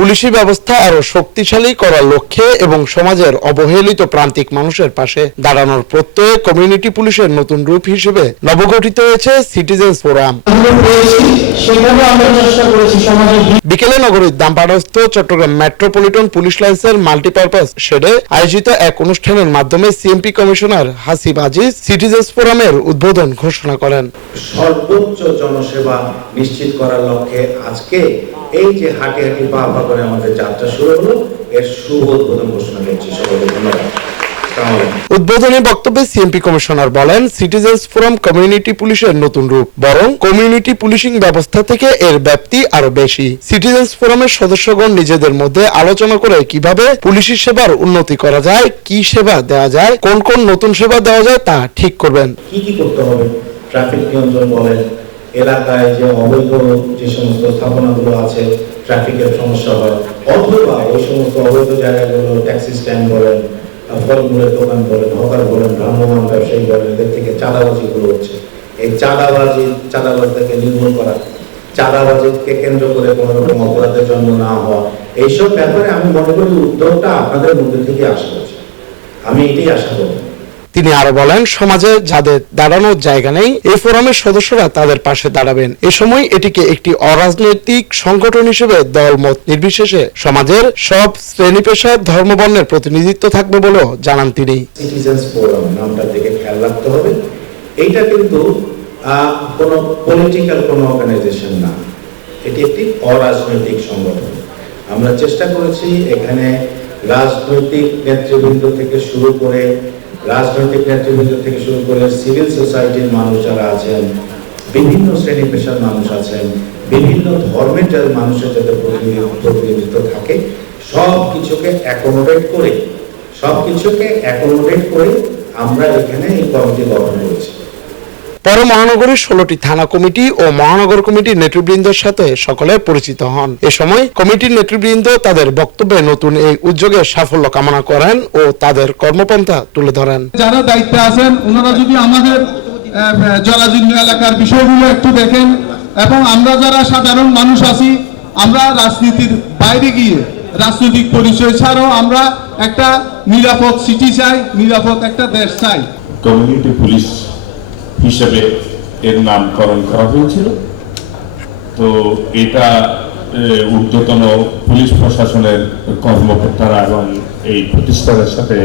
পুলিশি ব্যবস্থা আরও শক্তিশালী করার লক্ষ্যে এবং সমাজের অবহেলিত প্রান্তিক মানুষের পাশে দাঁড়ানোর প্রত্যয়ে কমিউনিটি পুলিশের নতুন রূপ হিসেবে নবগঠিত হয়েছে সিটিজেন্স ফোরাম। বিকেলে নগরীর দামপাড়স্থ চট্টগ্রাম মেট্রোপলিটন পুলিশ লাইন্সের মাল্টিপারপাস শেডে আয়োজিত এক অনুষ্ঠানের মাধ্যমে CMP commissioner Hasib Aziz citizens ফোরামের উদ্বোধন ঘোষণা করেন। সর্বোচ্চ জনসেবা নিশ্চিত করার লক্ষ্যে আজকে এই যে হাঁটি হাঁটি পা পা করে আমাদের যাত্রা শুরু হলো। এর শুভ উদ্বোধন ঘোষণা করছি সকলকে ধন্যবাদ। উদ্বোধনী বক্তব্যে সিএমপি কমিশনার বলেন সিটিজেন্স ফোরাম কমিউনিটি পুলিশের নতুন রূপ বরং কমিউনিটি পুলিশিং ব্যবস্থা থেকে এর ব্যাপ্তি আরও বেশি। সিটিজেন্স ফোরামের সদস্যগণ নিজেদের মধ্যে আলোচনা করে কীভাবে পুলিশি সেবার উন্নতি করা যায় কি সেবা দেওয়া যায় কোন কোন নতুন সেবা দেওয়া যায় তা ঠিক করবেন। কি কি করতে হবে? ট্রাফিক নিয়ন্ত্রণ বলেন এলাকায় যে অবৈধ যে সমস্ত স্থাপনাগুলো আছে, ট্রাফিকের সমস্যা হয়, অথবা ওই সমস্ত অবৈধ জায়গাগুলো ট্যাক্সি স্ট্যান্ড বলেন ফলমূলের দোকান বলেন, হকার বলেন ভ্রাম্যমান ব্যবসায়ী বলেন, এদের থেকে চাঁদাবাজিগুলো হচ্ছে। এই চাঁদাবাজি, চাঁদাবাজদেরকে নির্মূল করা, চাঁদাবাজিকে কেন্দ্র করে কোনো রকম অপরাধের জন্ম না হওয়া, এইসব ব্যাপারে আমি মনে করি উদ্যোগটা আপনাদের মধ্যে থেকে আসা উচিত। আমি এটাই আশা করি। তিনি আরও বলেন, সমাজে যাদের দাঁড়ানোর জায়গা নেই, এই ফোরামের সদস্যরা তাদের পাশে দাঁড়াবেন। এ সময় এটিকে একটি অরাজনৈতিক সংগঠন হিসেবে দল মত নির্বিশেষে সমাজের সব শ্রেণি পেশা ধর্মবর্ণের প্রতিনিধিত্ব থাকবে বলেও জানান তিনি। এইটা কিন্তু কোনো পলিটিক্যাল কোনো অর্গানাইজেশন না। এটি একটি অরাজনৈতিক সংগঠন। আমরা চেষ্টা করেছি এখানে রাজনৈতিক নেতৃবৃন্দ থেকে শুরু করে রাজনৈতিক নেতৃবৃন্দ থেকে শুরু করে সিভিল সোসাইটির মানুষ যারা আছেন, বিভিন্ন শ্রেণি পেশার মানুষ আছেন, বিভিন্ন ধর্মের যাদের মানুষের যাদের প্রতিনিধিত্ব থাকে সব কিছুকে অ্যাকোমোডেট করে সব কিছুকে অ্যাকোমোডেট করে আমরা এখানে এই কমিটি গঠন করেছি। পরে মহানগরীর ষোলোটি থানা কমিটি ও মহানগর কমিটির নেতৃবৃন্দের সাথে সকলে পরিচিত হন। এ সময় কমিটির নেতৃবৃন্দ তাদের বক্তব্যে নতুন এই উদ্যোগের সাফল্য কামনা করেন ও তাদের কর্মপন্থা তুলে ধরেন। যারা দায়িত্বে আছেন ওনারা যদি আমাদের জলাজীর্ণ এলাকার বিষয়গুলো একটু দেখেন এবং আমরা যারা সাধারণ মানুষ আছি আমরা রাজনীতির বাইরে গিয়ে রাজনৈতিক পরিচয় ছাড়াও আমরা একটা নিরাপদ সিটি চাই নিরাপদ একটা দেশ চাই। কমিউনিটি পুলিশ হিসেবে এর নামকরণ করা হয়েছিল। তো এটা ঊর্ধ্বতন পুলিশ প্রশাসনের কর্মকর্তারা এবং এই প্রতিষ্ঠানের সাথে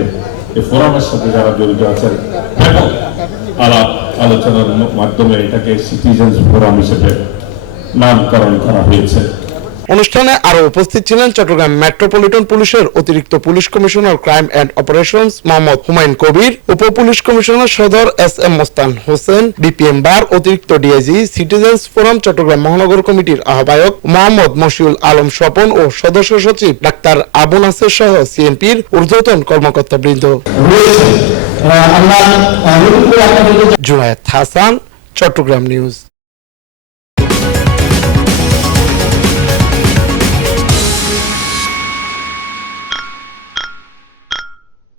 ফোরামের সাথে যারা জড়িত আছেন এবং আলাপ আলোচনার মাধ্যমে এটাকে সিটিজেন্স ফোরাম হিসেবে নামকরণ করা হয়েছে। অনুষ্ঠানে আরও উপস্থিত ছিলেন চট্টগ্রাম মেট্রোপলিটন পুলিশের অতিরিক্ত police commissioner crime and operations Mohammad Humayun Kabir উপ পুলিশ কমিশনার সদর S M Mostan Hossain BPM bar অতিরিক্ত ডিআইজি সিটিজেন্স ফোরাম চট্টগ্রাম মহানগর কমিটির আহ্বায়ক মোহাম্মদ মশিউল আলম স্বপন ও সদস্য সচিব ডাক্তার আবু নাসের সহ সিএনপির ঊর্ধ্বতন কর্মকর্তা বৃন্দ করে আপনাদেরকে জুনায়েদ হাসান চট্টগ্রাম নিউজ।